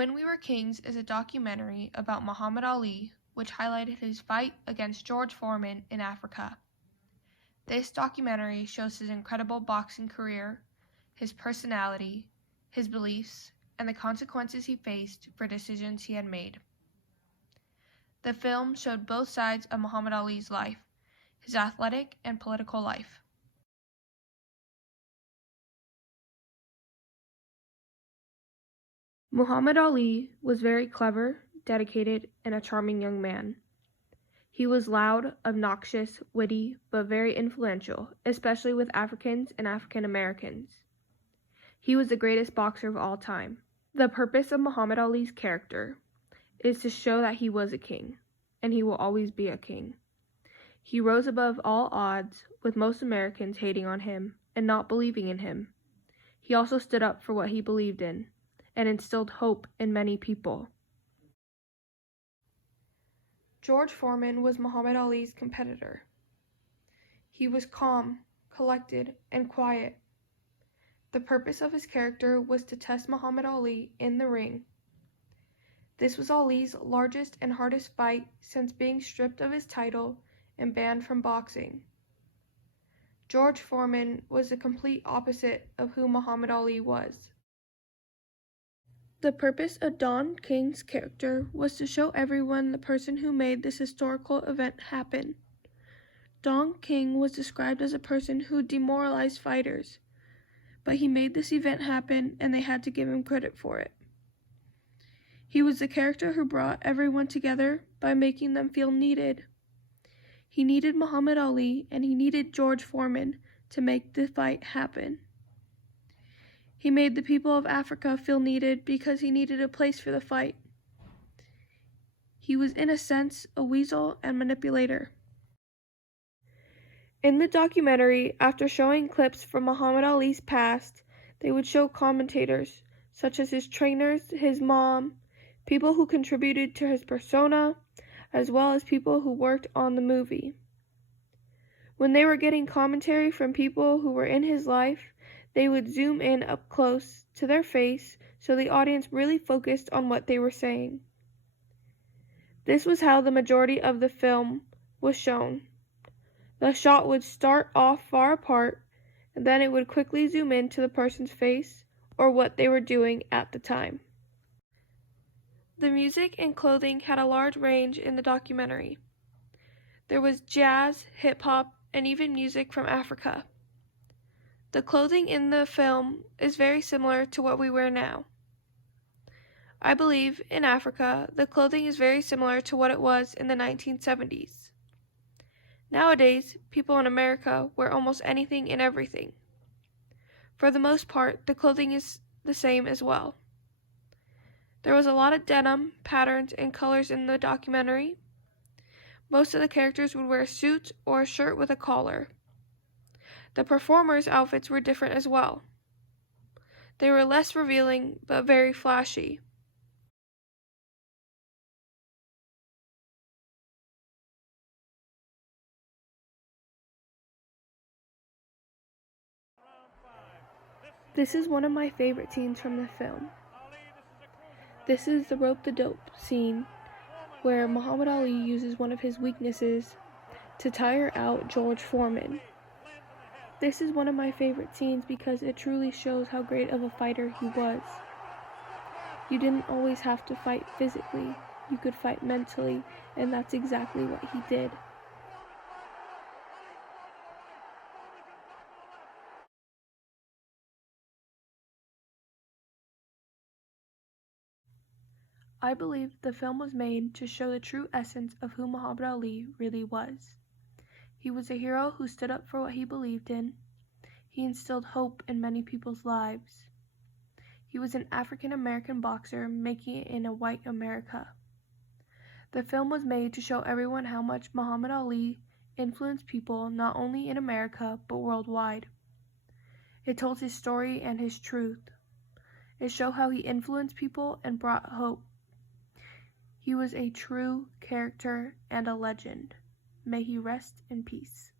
When We Were Kings is a documentary about Muhammad Ali, which highlighted his fight against George Foreman in Africa. This documentary shows his incredible boxing career, his personality, his beliefs, and the consequences he faced for decisions he had made. The film showed both sides of Muhammad Ali's life, his athletic and political life. Muhammad Ali was very clever, dedicated, and a charming young man. He was loud, obnoxious, witty, but very influential, especially with Africans and African Americans. He was the greatest boxer of all time. The purpose of Muhammad Ali's character is to show that he was a king, and he will always be a king. He rose above all odds, with most Americans hating on him and not believing in him. He also stood up for what he believed in, and instilled hope in many people. George Foreman was Muhammad Ali's competitor. He was calm, collected, and quiet. The purpose of his character was to test Muhammad Ali in the ring. This was Ali's largest and hardest fight since being stripped of his title and banned from boxing. George Foreman was the complete opposite of who Muhammad Ali was. The purpose of Don King's character was to show everyone the person who made this historical event happen. Don King was described as a person who demoralized fighters, but he made this event happen and they had to give him credit for it. He was the character who brought everyone together by making them feel needed. He needed Muhammad Ali and he needed George Foreman to make the fight happen. He made the people of Africa feel needed because he needed a place for the fight. He was, in a sense, a weasel and manipulator. In the documentary, after showing clips from Muhammad Ali's past, they would show commentators, such as his trainers, his mom, people who contributed to his persona, as well as people who worked on the movie. When they were getting commentary from people who were in his life, they would zoom in up close to their face so the audience really focused on what they were saying. This was how the majority of the film was shown. The shot would start off far apart, and then it would quickly zoom in to the person's face or what they were doing at the time. The music and clothing had a large range in the documentary. There was jazz, hip-hop, and even music from Africa. The clothing in the film is very similar to what we wear now. I believe, in Africa, the clothing is very similar to what it was in the 1970s. Nowadays, people in America wear almost anything and everything. For the most part, the clothing is the same as well. There was a lot of denim, patterns, and colors in the documentary. Most of the characters would wear suits or a shirt with a collar. The performers' outfits were different as well. They were less revealing, but very flashy. This is one of my favorite scenes from the film. This is the rope the dope scene, where Muhammad Ali uses one of his weaknesses to tire out George Foreman. This is one of my favorite scenes because it truly shows how great of a fighter he was. You didn't always have to fight physically, you could fight mentally, and that's exactly what he did. I believe the film was made to show the true essence of who Muhammad Ali really was. He was a hero who stood up for what he believed in. He instilled hope in many people's lives. He was an African American boxer making it in a white America. The film was made to show everyone how much Muhammad Ali influenced people not only in America but worldwide. It told his story and his truth. It showed how he influenced people and brought hope. He was a true character and a legend. May he rest in peace.